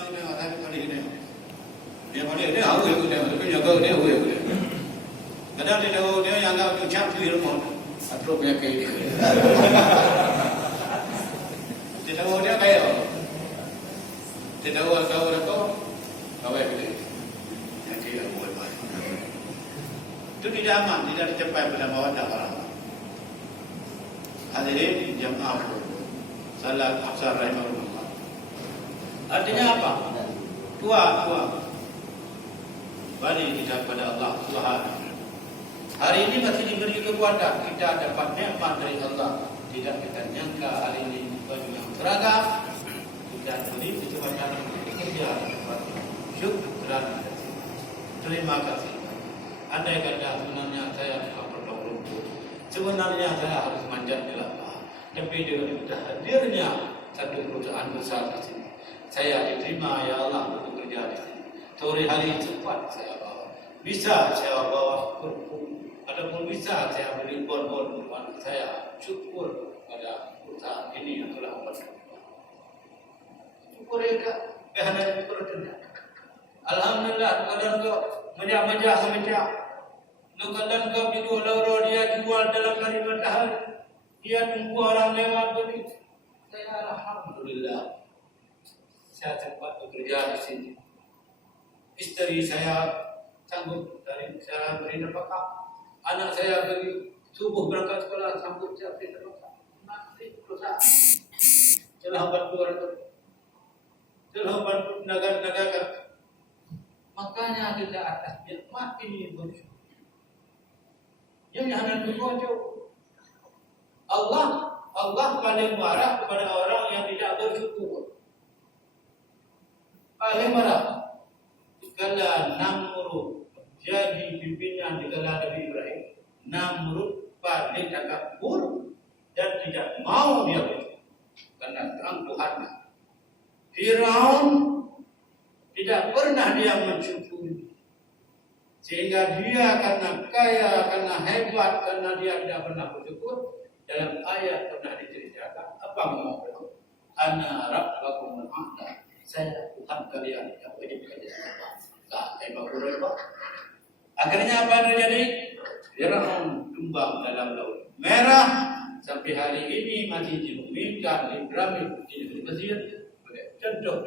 ada kali ini. Dia boleh dia awal itu dia, tapi jaga dia awal itu. Kadang dia yang agak ucap tu rumah, atau punya kayak dia. Tidak tahu dia kayak, tidak tahu kawai dia. Yang dia buat baik. Itu tidak aman, tidak dicapai pada bawah orang. Hadirin jamaah salat asar rahimahullah. Artinya apa? Tua. Balik kita kepada Allah Subhanahu. Hari ini masih diberi kekuatan, kita dapat nikmat dari Allah. Tidak kita nyangka hari ini baju yang seragam, kita beri kecepatan kerja. Syukur, terima kasih. Andai kata sebenarnya saya bukan berdoa, sebenarnya saya harus manjat di lapar. Tapi dengan hadirnya satu perusahaan besar di sini, saya diterima ya Allah untuk bekerja di sini. Sore hari cepat saya bawa, bisa saya bawa kurung, ataupun bisa saya beri bon-bon kepada saya. Syukur pada perusahaan ini yang telah membantu. Syukur mereka, kerana berkerja. Alhamdulillah, kadang kau menjah. Kadang kau biduh laura dia jual dalam hari matahari. Dia tunggu orang lewat beli. Saya alhamdulillah. Saya sempat bekerja di sini. Istri saya sanggup dari saya beri nafkah. Anak saya beri subuh berangkat sekolah sanggup saya beri nafkah. Masih perusahaan. Telah bantu orang. Telah bantu negara-negara. Makanya kita atas nikmat ini bersyukur. Yang jangan berbojo. Allah paling marah kepada orang yang tidak bersyukur. Paling marah. Jikalau Namrud jadi pimpinan di kala Nabi Ibrahim, Namrud paling takabur dan tidak mau dia bersyukur karena terang Tuhannya. Firaun tidak pernah dia mensyukuri. Sehingga dia karena kaya, karena hebat, karena dia tidak pernah bersyukur. Dalam ayat pernah diceritakan apa mau bilang? Ana rabbakumul a'la. Saya Tuhan kalian yang wajib kalian sembah. Tak hebat berapa? Akhirnya apa yang terjadi? Firaun tumbang dalam laut merah. Sampai hari ini masih dimungkinkan di piramid di Mesir. Contoh